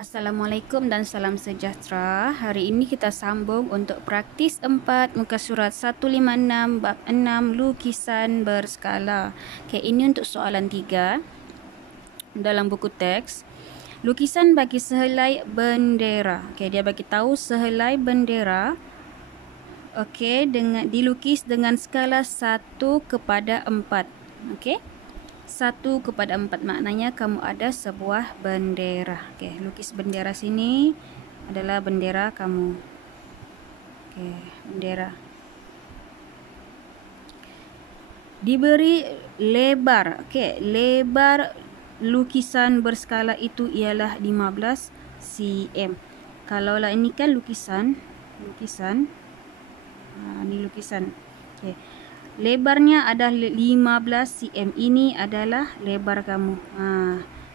Assalamualaikum dan salam sejahtera. Hari ini kita sambung untuk praktis 4 muka surat 156 bab 6 lukisan berskala. Okey, ini untuk soalan 3 dalam buku teks. Lukisan bagi sehelai bendera. Okey, dia bagi tahu sehelai bendera. Okey, dilukis dengan skala 1:4. Okey. 1:4 maknanya kamu ada sebuah bendera. Okey, lukis bendera sini adalah bendera kamu. Okey, bendera. Diberi lebar. Okey, lebar lukisan berskala itu ialah 15 cm. Kalaulah ini kan lukisan. Ini lukisan. Okey. Lebarnya adalah 15 cm. Ini adalah lebar kamu.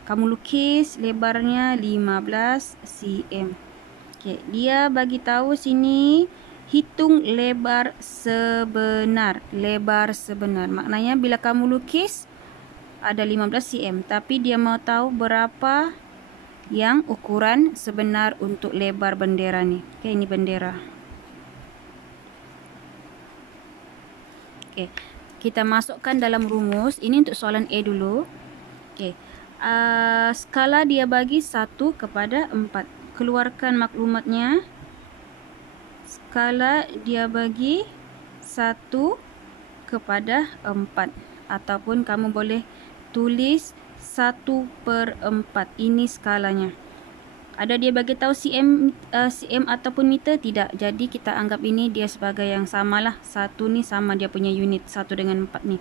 Kamu lukis lebarnya 15 cm. Okey, dia bagi tahu sini hitung lebar sebenar. Lebar sebenar. Maknanya bila kamu lukis ada 15 cm, tapi dia mau tahu berapa yang ukuran sebenar untuk lebar bendera ni. Okey, ini bendera. Okey, kita masukkan dalam rumus. Ini untuk soalan A dulu. Okey, skala dia bagi 1:4. Keluarkan maklumatnya. Skala dia bagi 1:4. Ataupun kamu boleh tulis 1/4. Ini skalanya. Ada dia bagi tahu cm ataupun meter? Tidak. Jadi kita anggap ini dia sebagai yang samalah. 1 ni sama dia punya unit. 1 dengan 4 ni.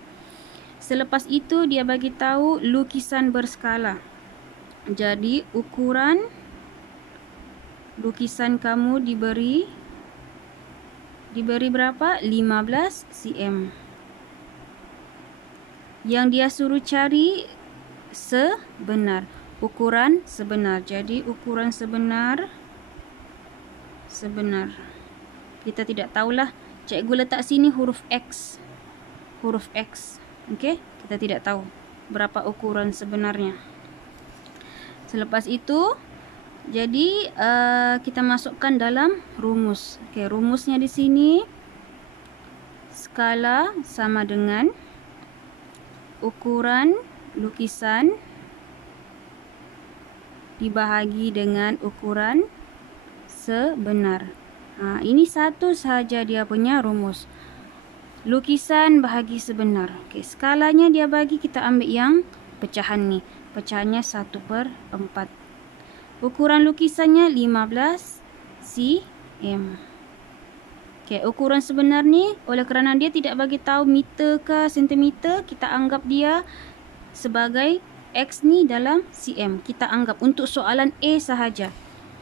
Selepas itu dia bagi tahu lukisan berskala. Jadi ukuran lukisan kamu diberi berapa? 15 cm. Yang dia suruh cari sebenar. Ukuran sebenar. Jadi ukuran sebenar. Kita tidak tahulah. Cikgu letak sini huruf X. Huruf X. Okey, kita tidak tahu berapa ukuran sebenarnya. Selepas itu, jadi kita masukkan dalam rumus. Okey, rumusnya di sini skala sama dengan ukuran lukisan dibahagi dengan ukuran sebenar. Ini satu sahaja dia punya rumus. Lukisan bahagi sebenar. Okey, skalanya dia bagi, kita ambil yang pecahan ni. Pecahannya 1/4. Ukuran lukisannya 15 cm. Okey, ukuran sebenar ni oleh kerana dia tidak bagi tahu meter ke sentimeter, kita anggap dia sebagai X ni dalam cm. Kita anggap untuk soalan A sahaja.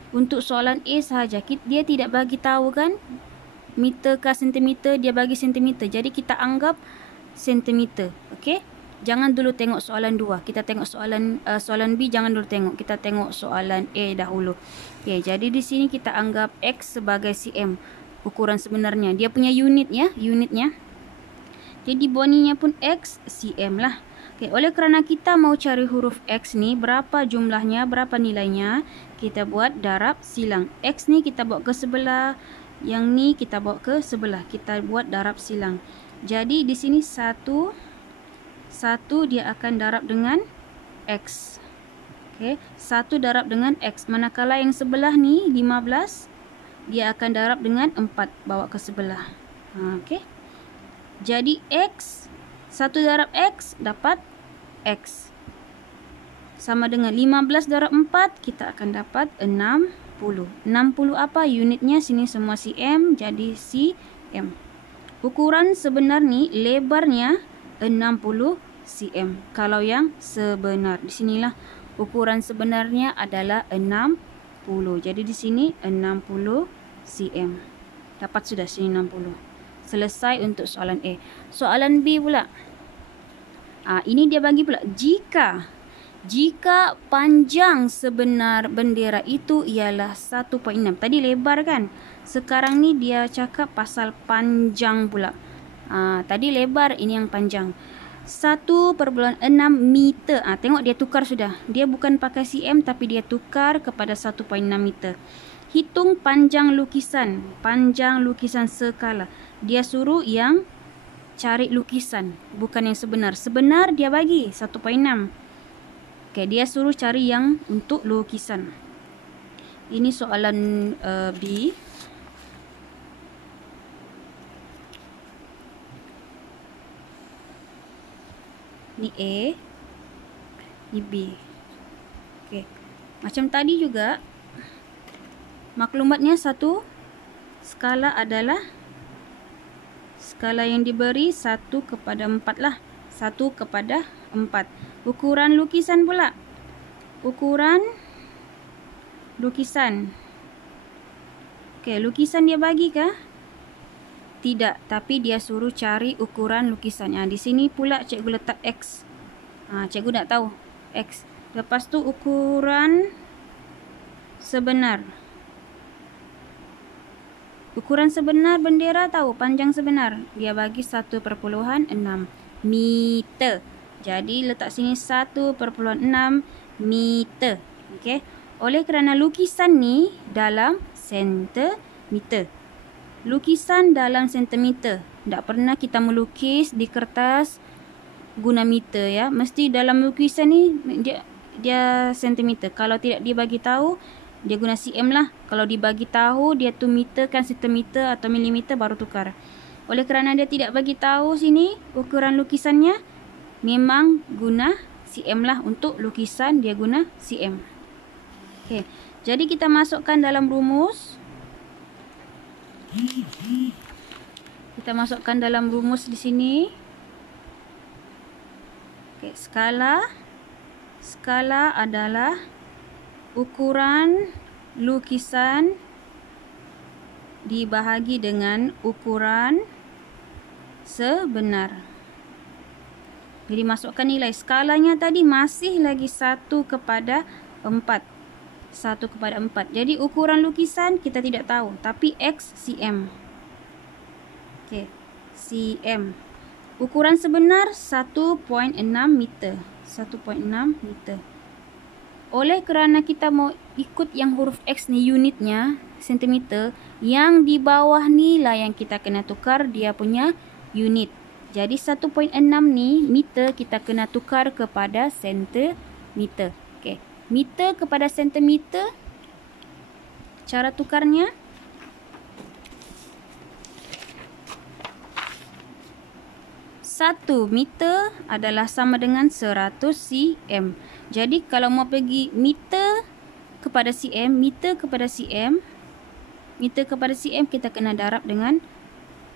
Untuk soalan A sahaja. Dia tidak bagi tahu kan meter ke sentimeter, dia bagi sentimeter. Jadi kita anggap sentimeter. Okey? Jangan dulu tengok soalan 2. Kita tengok soalan B, jangan dulu tengok. Kita tengok soalan A dahulu. Okey, jadi di sini kita anggap X sebagai cm. Ukuran sebenarnya. Dia punya unit ya, unitnya. Jadi bawahnya pun X cm lah. Okay, oleh kerana kita mau cari huruf X ni, berapa jumlahnya, berapa nilainya, kita buat darab silang. X ni kita bawa ke sebelah, yang ni kita bawa ke sebelah. Kita buat darab silang. Jadi di sini 1 dia akan darab dengan X. Okay, 1 darab dengan X. Manakala yang sebelah ni 15, dia akan darab dengan 4, bawa ke sebelah. Okay. Jadi X, 1 darab X dapat X. Sama dengan 15 darab 4, kita akan dapat 60. 60 apa? Unitnya sini semua cm, jadi cm. Ukuran sebenar ni, lebarnya 60 cm. Kalau yang sebenar, di sinilah ukuran sebenarnya adalah 60. Jadi di sini 60 cm. Dapat sudah sini 60. Selesai untuk soalan A. Soalan B pula. Ini dia bagi pula. Jika panjang sebenar bendera itu ialah 1.6. Tadi lebar kan? Sekarang ni dia cakap pasal panjang pula. Tadi lebar, ini yang panjang. 1,6 meter. Tengok dia tukar sudah. Dia bukan pakai cm tapi dia tukar kepada 1.6 meter. Hitung panjang lukisan. Panjang lukisan skala. Dia suruh yang cari lukisan, bukan yang sebenar. Sebenar dia bagi 1.6. Okey, dia suruh cari yang untuk lukisan. Ini soalan B. Ni A, ni B. Okey. Macam tadi juga, maklumatnya satu skala adalah skala yang diberi 1/4 lah. 1/4. Ukuran lukisan pula. Ukuran lukisan. Okey, lukisan dia bagi kah? Tidak, tapi dia suruh cari ukuran lukisannya. Di sini pula cikgu letak X. Cikgu nak tahu X. Lepas tu ukuran sebenar. Ukuran sebenar bendera tahu, panjang sebenar. Dia bagi 1/6 meter. Jadi letak sini 1/6 meter. Okey. Oleh kerana lukisan ni dalam sentimeter. Lukisan dalam sentimeter. Tak pernah kita melukis di kertas guna meter ya. Mesti dalam lukisan ni dia sentimeter. Kalau tidak dia bagi tahu, dia guna cm lah. Kalau dibagi tahu dia tu meter kan sentimeter atau milimeter baru tukar. Oleh kerana dia tidak bagi tahu sini ukuran lukisannya, memang guna cm lah. Untuk lukisan dia guna cm. Okey. Jadi kita masukkan dalam rumus. Kita masukkan dalam rumus di sini. Okey, skala adalah ukuran lukisan dibahagi dengan ukuran sebenar. Jadi masukkan nilai. Skalanya tadi masih lagi 1/4. 1/4. Jadi ukuran lukisan kita tidak tahu, tapi X cm. Okey, cm. Ukuran sebenar 1.6 meter. 1.6 meter. Oleh kerana kita mau ikut yang huruf X ni unitnya sentimeter, yang di bawah ni lah yang kita kena tukar dia punya unit. Jadi 1.6 ni meter kita kena tukar kepada sentimeter. Okey. Meter kepada sentimeter, cara tukarnya 1 meter adalah sama dengan 100 cm. Jadi kalau mau pergi meter kepada cm, meter kepada cm kita kena darab dengan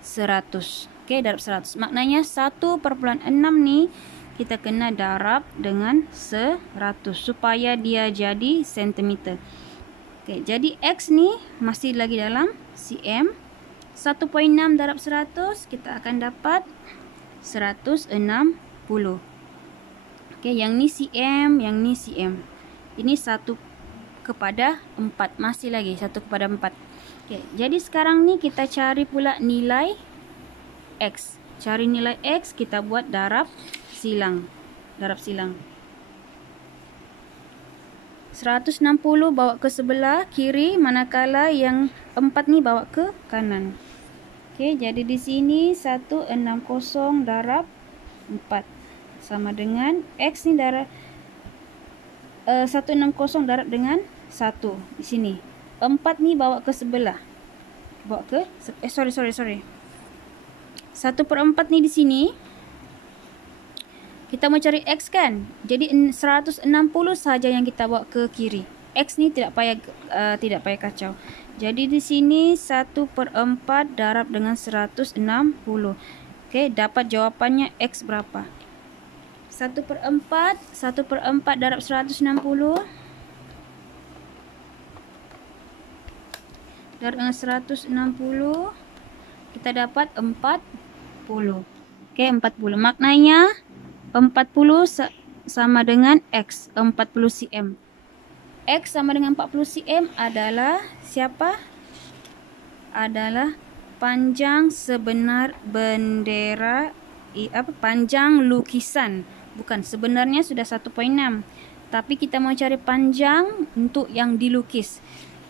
100. Okey, darab 100. Maknanya 1/6 ni kita kena darab dengan 100 supaya dia jadi sentimeter. Okey, jadi X ni masih lagi dalam cm. 1.6 darab 100 kita akan dapat 160. Okey, yang ni cm, yang ni cm. Ini 1/4, masih lagi 1/4. Okey, jadi sekarang ni kita cari pula nilai X. Cari nilai X, kita buat darab silang. 160 bawa ke sebelah kiri, manakala yang 4 ni bawa ke kanan. Okey, jadi di sini 160 darab 4 sama dengan X ni darab 160 darab dengan 1 di sini. 4 ni bawa ke sebelah. Bawa ke sorry. 1/4 ni di sini. Kita mau cari X kan? Jadi 160 saja yang kita bawa ke kiri. X ni tidak payah kacau. Jadi di sini 1/4 darab dengan 160. Okey, dapat jawapannya X berapa? 1/4 darab 160 darab dengan 160 kita dapat 40. Okey, 40. Maknanya 40 sama dengan X, 40 cm. X sama dengan 40 cm adalah siapa? Adalah panjang sebenar bendera panjang lukisan. Bukan, sebenarnya sudah 1.6. Tapi kita mau cari panjang untuk yang dilukis.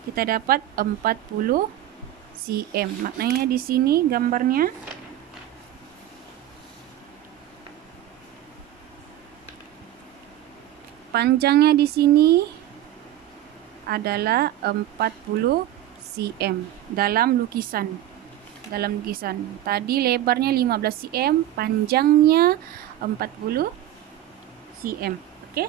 Kita dapat 40 cm. Maknanya di sini gambarnya panjangnya di sini adalah 40 cm dalam lukisan. Tadi lebarnya 15 cm, panjangnya 40 cm. Oke?